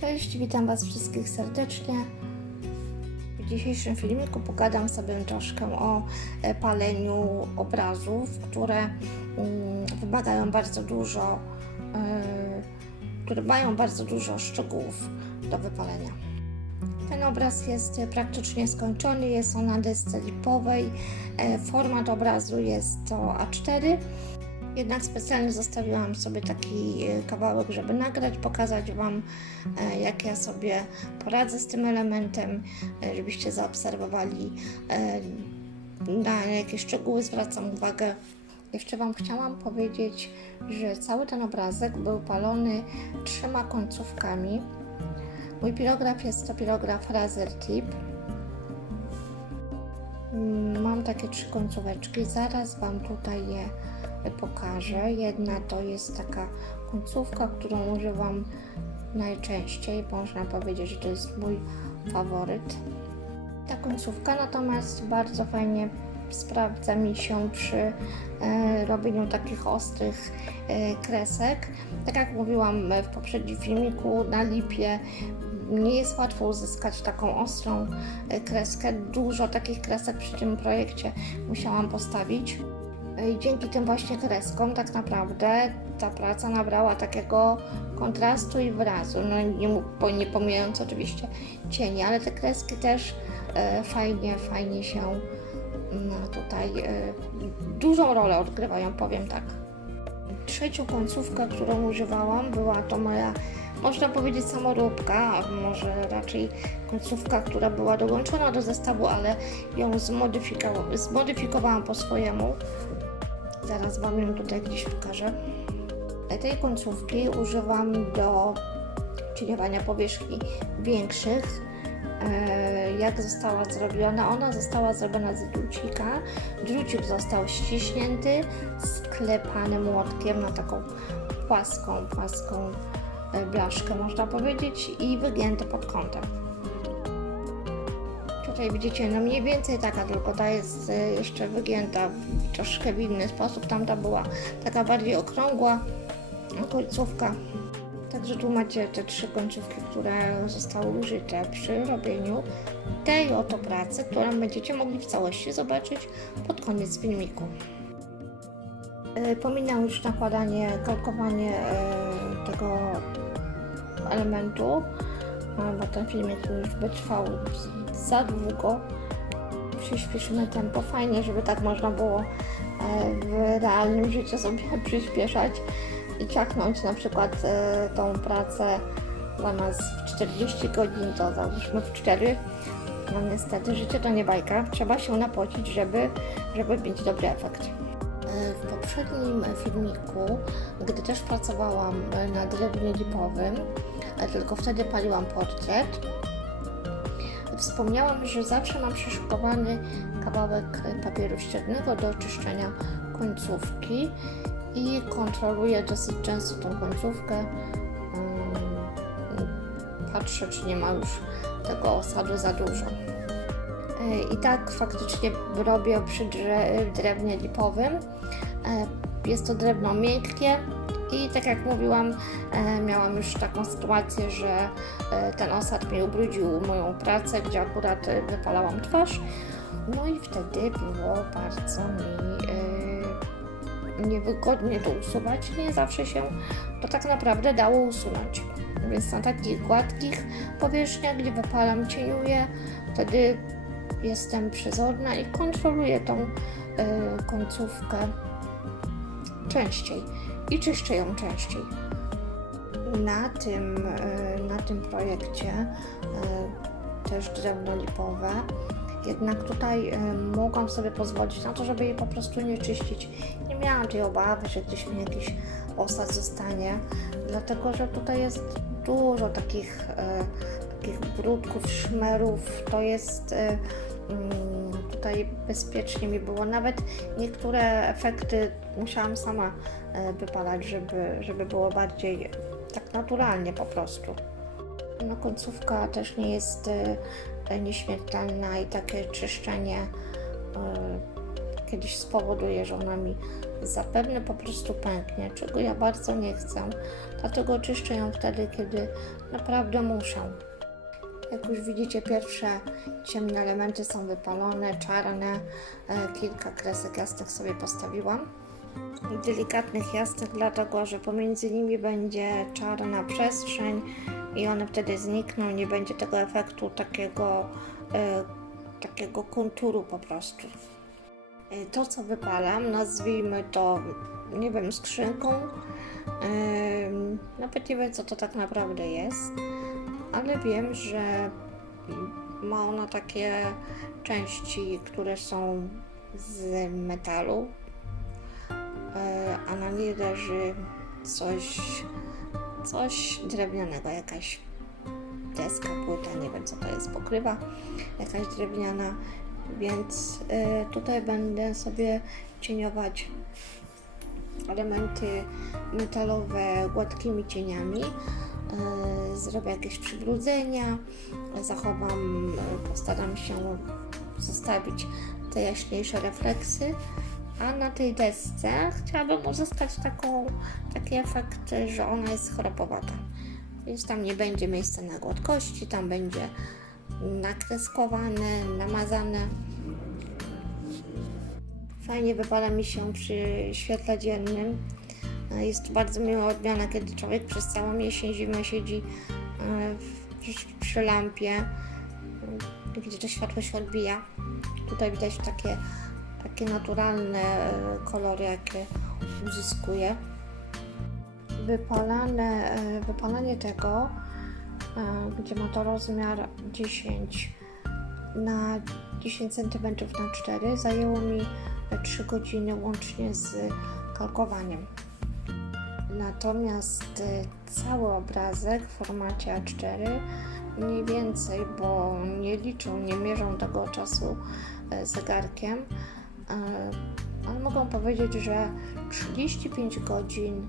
Cześć, witam Was wszystkich serdecznie. W dzisiejszym filmiku pogadam sobie troszkę o e, paleniu obrazów, które mm, wymagają bardzo dużo, e, które mają bardzo dużo szczegółów do wypalenia. Ten obraz jest praktycznie skończony, jest on na desce lipowej. E, Format obrazu jest to A4. Jednak specjalnie zostawiłam sobie taki e, kawałek, żeby nagrać, pokazać Wam, e, jak ja sobie poradzę z tym elementem, e, żebyście zaobserwowali, na jakie szczegóły zwracam uwagę. Jeszcze Wam chciałam powiedzieć, że cały ten obrazek był palony trzema końcówkami. Mój pirograf jest to pirograf Razer Tip. Mm, Mam takie trzy końcóweczki, zaraz Wam tutaj je pokażę. Jedna to jest taka końcówka, którą używam najczęściej, można powiedzieć, że to jest mój faworyt. Ta końcówka natomiast bardzo fajnie sprawdza mi się przy e, robieniu takich ostrych e, kresek. Tak jak mówiłam w poprzednim filmiku, na lipie nie jest łatwo uzyskać taką ostrą e, kreskę. Dużo takich kresek przy tym projekcie musiałam postawić. I dzięki tym właśnie kreskom tak naprawdę ta praca nabrała takiego kontrastu i wyrazu. No nie, nie pomijając oczywiście cieni, ale te kreski też e, fajnie, fajnie się no, tutaj e, dużą rolę odgrywają, powiem tak. Trzecią końcówkę, którą używałam, była to moja, można powiedzieć, samoróbka, może raczej końcówka, która była dołączona do zestawu, ale ją zmodyfikowa- zmodyfikowałam po swojemu. Zaraz Wam ją tutaj gdzieś pokażę. Tej końcówki używam do cieniowania powierzchni większych. E, Jak została zrobiona? Ona została zrobiona z drucika. Drucik został ściśnięty, sklepany młotkiem na taką płaską, płaską e, blaszkę, można powiedzieć, i wygięty pod kątem. Tutaj widzicie, no mniej więcej taka, tylko ta jest e, jeszcze wygięta w troszkę w inny sposób. Tamta była taka bardziej okrągła końcówka. Także tu macie te trzy końcówki, które zostały użyte przy robieniu tej oto pracy, którą będziecie mogli w całości zobaczyć pod koniec filmiku. E, Pominam już nakładanie, kalkowanie e, tego elementu, bo ten filmik już by trwał za długo. Przyspieszymy tempo. Fajnie, żeby tak można było e, w realnym życiu sobie przyspieszać i ciachnąć na przykład e, tą pracę dla nas w 40 godzin, to załóżmy w 4. No niestety życie to nie bajka. Trzeba się napocić, żeby, żeby mieć dobry efekt. E, W poprzednim filmiku, gdy też pracowałam na drewnie lipowym, tylko wtedy paliłam portret, wspomniałam, że zawsze mam przyszykowany kawałek papieru ściernego do oczyszczenia końcówki i kontroluję dosyć często tą końcówkę. Ym, Patrzę, czy nie ma już tego osadu za dużo. E, I tak faktycznie robię przy drewnie lipowym. E, Jest to drewno miękkie i tak jak mówiłam, e, miałam już taką sytuację, że e, ten osad mi ubrudził moją pracę, gdzie akurat e, wypalałam twarz. No i wtedy było bardzo mi niewygodnie to usuwać. Nie zawsze się to tak naprawdę dało usunąć. Więc na takich gładkich powierzchniach, gdzie wypalam, cieniuję, wtedy jestem przezorna i kontroluję tą końcówkę częściej i czyszczę ją częściej. Na tym, e, na tym projekcie e, też drewno lipowe. Jednak tutaj e, mogłam sobie pozwolić na to, żeby jej po prostu nie czyścić. Nie miałam tej obawy, że gdzieś mi jakiś osad zostanie, dlatego że tutaj jest dużo takich, takich brudków, szmerów. To jest mm, tutaj bezpiecznie mi było. Nawet niektóre efekty musiałam sama e, wypalać, żeby, żeby było bardziej tak naturalnie po prostu. No końcówka też nie jest e, nieśmiertelna i takie czyszczenie e, kiedyś spowoduje, że ona mi zapewne po prostu pęknie, czego ja bardzo nie chcę. Dlatego czyszczę ją wtedy, kiedy naprawdę muszę. Jak już widzicie, pierwsze ciemne elementy są wypalone, czarne, e, kilka kresek jasnych sobie postawiłam. Delikatnych jasnych, dlatego że pomiędzy nimi będzie czarna przestrzeń i one wtedy znikną, nie będzie tego efektu takiego, e, takiego konturu po prostu. E, To, co wypalam, nazwijmy to, nie wiem, skrzynką. Em, Nawet nie wiem, co to tak naprawdę jest, ale wiem, że ma ona takie części, które są z metalu, e, a na niej leży coś, coś drewnianego, jakaś deska, płyta, nie wiem co to jest, pokrywa jakaś drewniana, więc e, tutaj będę sobie cieniować elementy metalowe gładkimi cieniami. E, Zrobię jakieś przybrudzenia, zachowam, postaram się zostawić te jaśniejsze refleksy, a na tej desce chciałabym uzyskać taką, taki efekt, że ona jest chropowata. Więc tam nie będzie miejsca na gładkości, tam będzie nakreskowane, namazane. Fajnie wypada mi się przy świetle dziennym. Jest bardzo miła odmiana, kiedy człowiek przez całą jesień, zimę siedzi e, przy, lampie, e, gdzie to światło się odbija. Tutaj widać takie, takie naturalne e, kolory, jakie uzyskuje. Wypalane, wypalanie tego, gdzie ma to rozmiar 10 na 10 cm na 4 zajęło mi 3 godziny łącznie z kalkowaniem. Natomiast e, cały obrazek w formacie A4 mniej więcej, bo nie liczą, nie mierzą tego czasu e, zegarkiem, ale mogą powiedzieć, że 35 godzin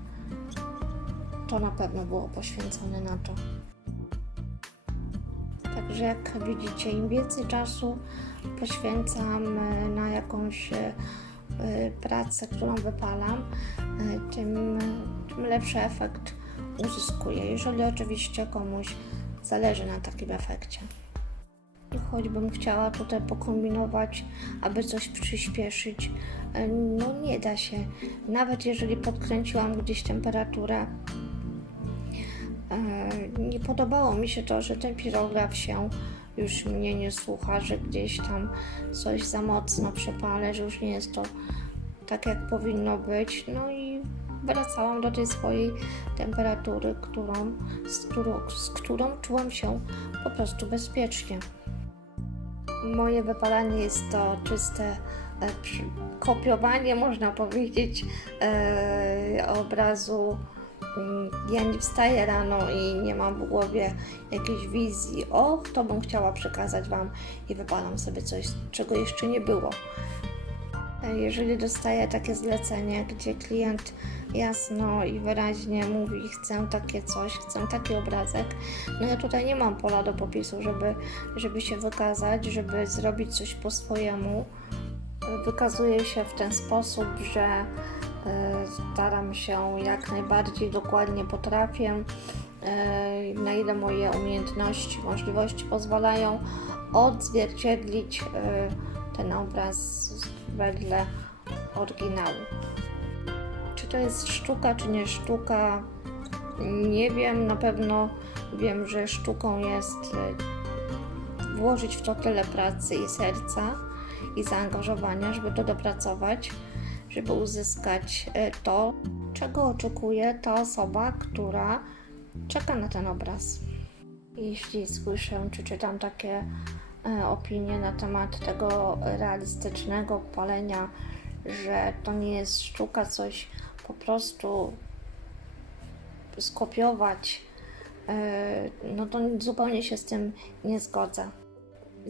to na pewno było poświęcone na to. Także jak widzicie, im więcej czasu poświęcam na jakąś pracę, którą wypalam, tym, tym lepszy efekt uzyskuję. Jeżeli oczywiście komuś zależy na takim efekcie. I choćbym chciała tutaj pokombinować, aby coś przyspieszyć, no nie da się. Nawet jeżeli podkręciłam gdzieś temperaturę, E, nie podobało mi się to, że ten pirograf się już mnie nie słucha, że gdzieś tam coś za mocno przepalę, że już nie jest to tak, jak powinno być. No i wracałam do tej swojej temperatury, którą, z, którą, z którą czułam się po prostu bezpiecznie. Moje wypalanie jest to czyste e, kopiowanie, można powiedzieć, e, obrazu Mm, ja nie wstaję rano i nie mam w głowie jakiejś wizji, o, to bym chciała przekazać Wam i wypalam sobie coś, czego jeszcze nie było. E, Jeżeli dostaję takie zlecenie, gdzie klient jasno i wyraźnie mówi, chcę takie coś, chcę taki obrazek, no ja tutaj nie mam pola do popisu, żeby, żeby się wykazać, żeby zrobić coś po swojemu. Wykazuję się w ten sposób, że e, staram się jak najbardziej dokładnie potrafię, e, na ile moje umiejętności, możliwości pozwalają odzwierciedlić e, ten obraz wedle oryginału. To jest sztuka, czy nie sztuka? Nie wiem, na pewno wiem, że sztuką jest e, włożyć w to tyle pracy i serca i zaangażowania, żeby to dopracować, żeby uzyskać e, to, czego oczekuje ta osoba, która czeka na ten obraz. Jeśli słyszę czy czytam takie e, opinie na temat tego realistycznego palenia, że to nie jest sztuka, coś po prostu skopiować, e, no to zupełnie się z tym nie zgodzę.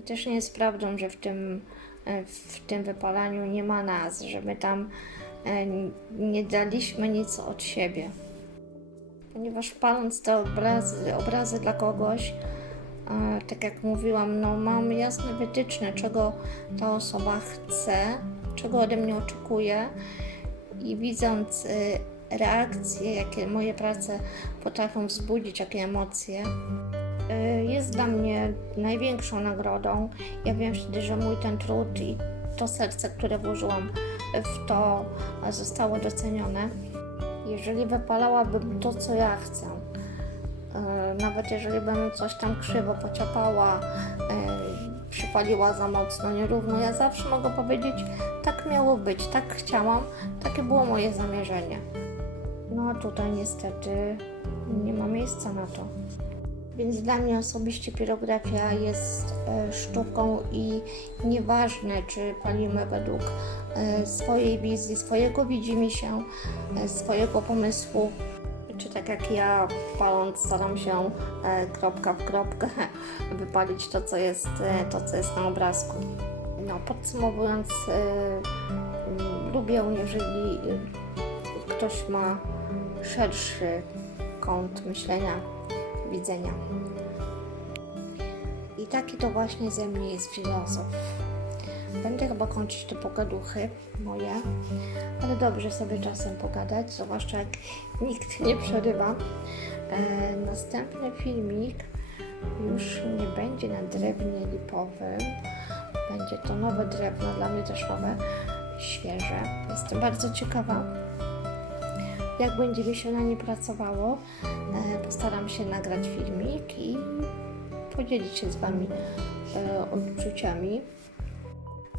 Też nie jest prawdą, że w tym, e, w tym wypalaniu nie ma nas, że my tam e, nie daliśmy nic od siebie. Ponieważ paląc te obrazy, obrazy dla kogoś, tak jak mówiłam, no mam jasne wytyczne, czego ta osoba chce, czego ode mnie oczekuje i widząc y, reakcje, jakie moje prace potrafią wzbudzić, jakie emocje, y, jest dla mnie największą nagrodą. Ja wiem wtedy, że mój ten trud i to serce, które włożyłam w to, zostało docenione. Jeżeli wypalałabym to, co ja chcę, y, nawet jeżeli bym coś tam krzywo pociapała, przypaliła za mocno, nierówno, ja zawsze mogę powiedzieć, tak miało być, tak chciałam, takie było moje zamierzenie. No a tutaj niestety nie ma miejsca na to. Więc dla mnie osobiście pirografia jest e, sztuką i nieważne, czy palimy według e, swojej wizji, swojego widzimy się, e, swojego pomysłu, czy tak jak ja paląc staram się kropka w kropkę wypalić to, co jest, to, co jest na obrazku. No, podsumowując, lubię, jeżeli e, ktoś ma szerszy kąt myślenia, widzenia. I taki to właśnie ze mnie jest filozof. Będę chyba kończyć te pogaduchy moje, ale dobrze sobie czasem pogadać, zwłaszcza jak nikt nie przerywa. E, następny filmik już nie będzie na drewnie lipowym. Będzie to nowe drewno, dla mnie też nowe, świeże. Jestem bardzo ciekawa, jak będzie mi się na nie pracowało. E, postaram się nagrać filmik i podzielić się z Wami e, odczuciami.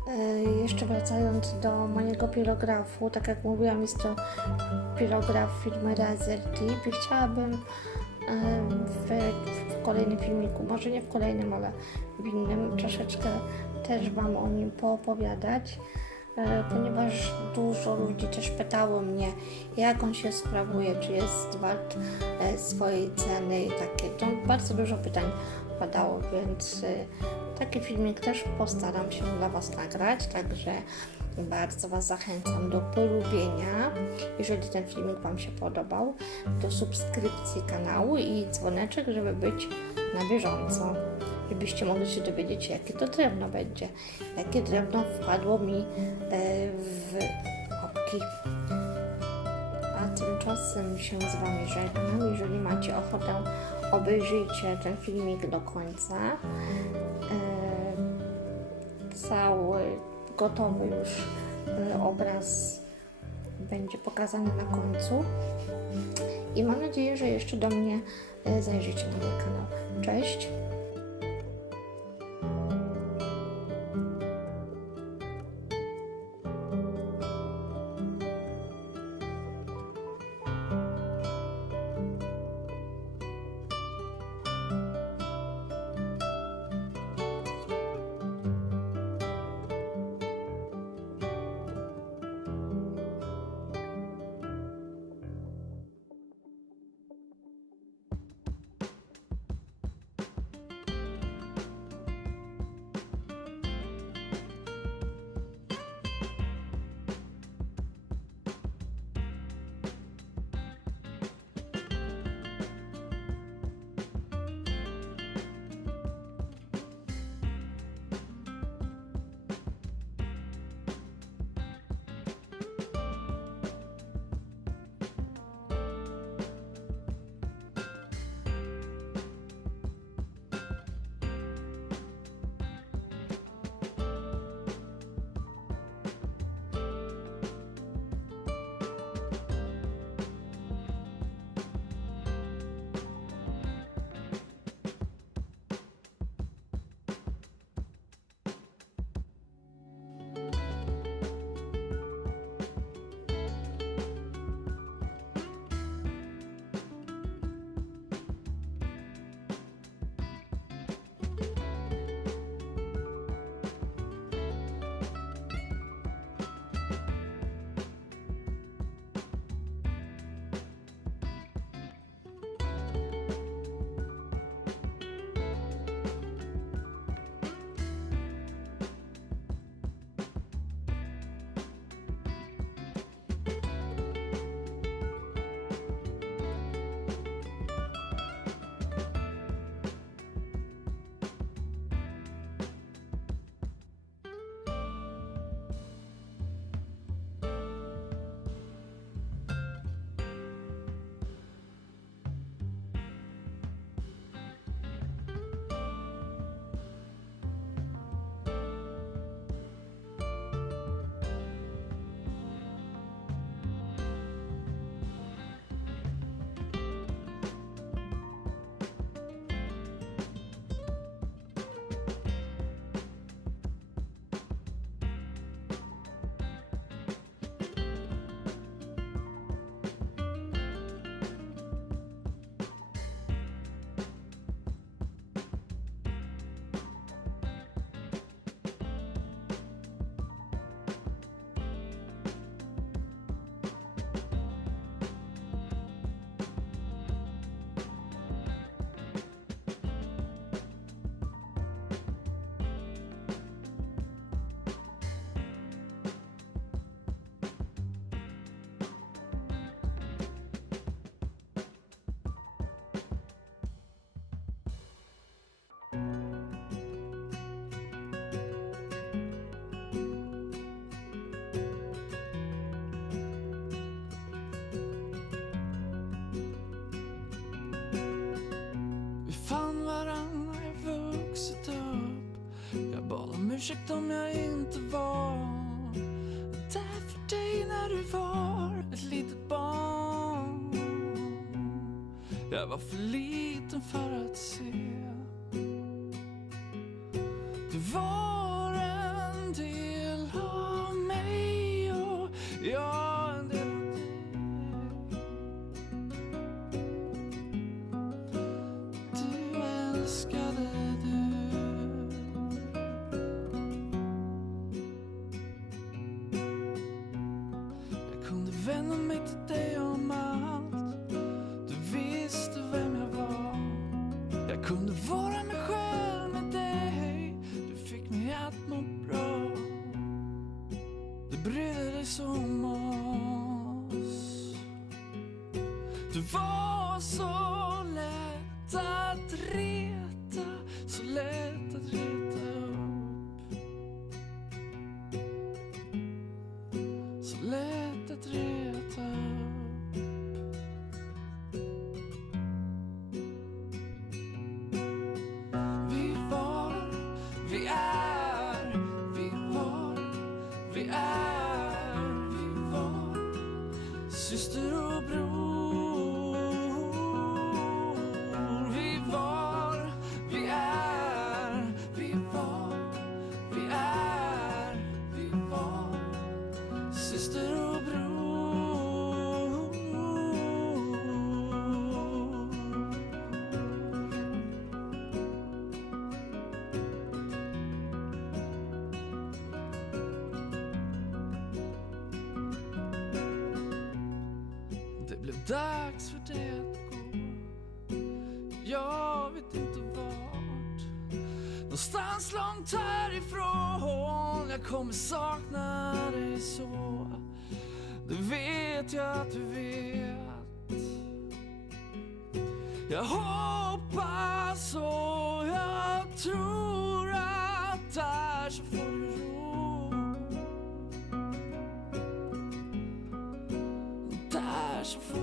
E, Jeszcze wracając do mojego pirografu, tak jak mówiłam, jest to pirograf firmy Razer Tip i chciałabym w, w kolejnym filmiku, może nie w kolejnym, ale w innym, troszeczkę też Wam o nim poopowiadać, ponieważ dużo ludzi też pytało mnie, jak on się sprawuje, czy jest wart e, swojej ceny i takie, to bardzo dużo pytań padało, więc e, taki filmik też postaram się dla Was nagrać, także bardzo Was zachęcam do polubienia, jeżeli ten filmik Wam się podobał, do subskrypcji kanału i dzwoneczek, żeby być na bieżąco, żebyście mogli się dowiedzieć, jakie to drewno będzie, jakie drewno wpadło mi e, w łapki. A tymczasem się z Wami żegnam. Jeżeli macie ochotę, obejrzyjcie ten filmik do końca. E, cały gotowy już e, obraz będzie pokazany na końcu. I mam nadzieję, że jeszcze do mnie zajrzycie na mój kanał. Cześć! Ursäkt om jag inte var där för dig när du var ett litet barn. Jag var för liten för att se. Jag mig till dig om allt. Du visste vem jag var. Jag kunde vara mig själv med dig. Du fick mig att må bra. Du brydde dig så om oss. Du var dags för dig att gå. Jag vet inte vart. Någonstans långt härifrån. Jag kommer sakna dig så. Det vet jag att du vet. Jag hoppas och jag tror att där så får du ro där så får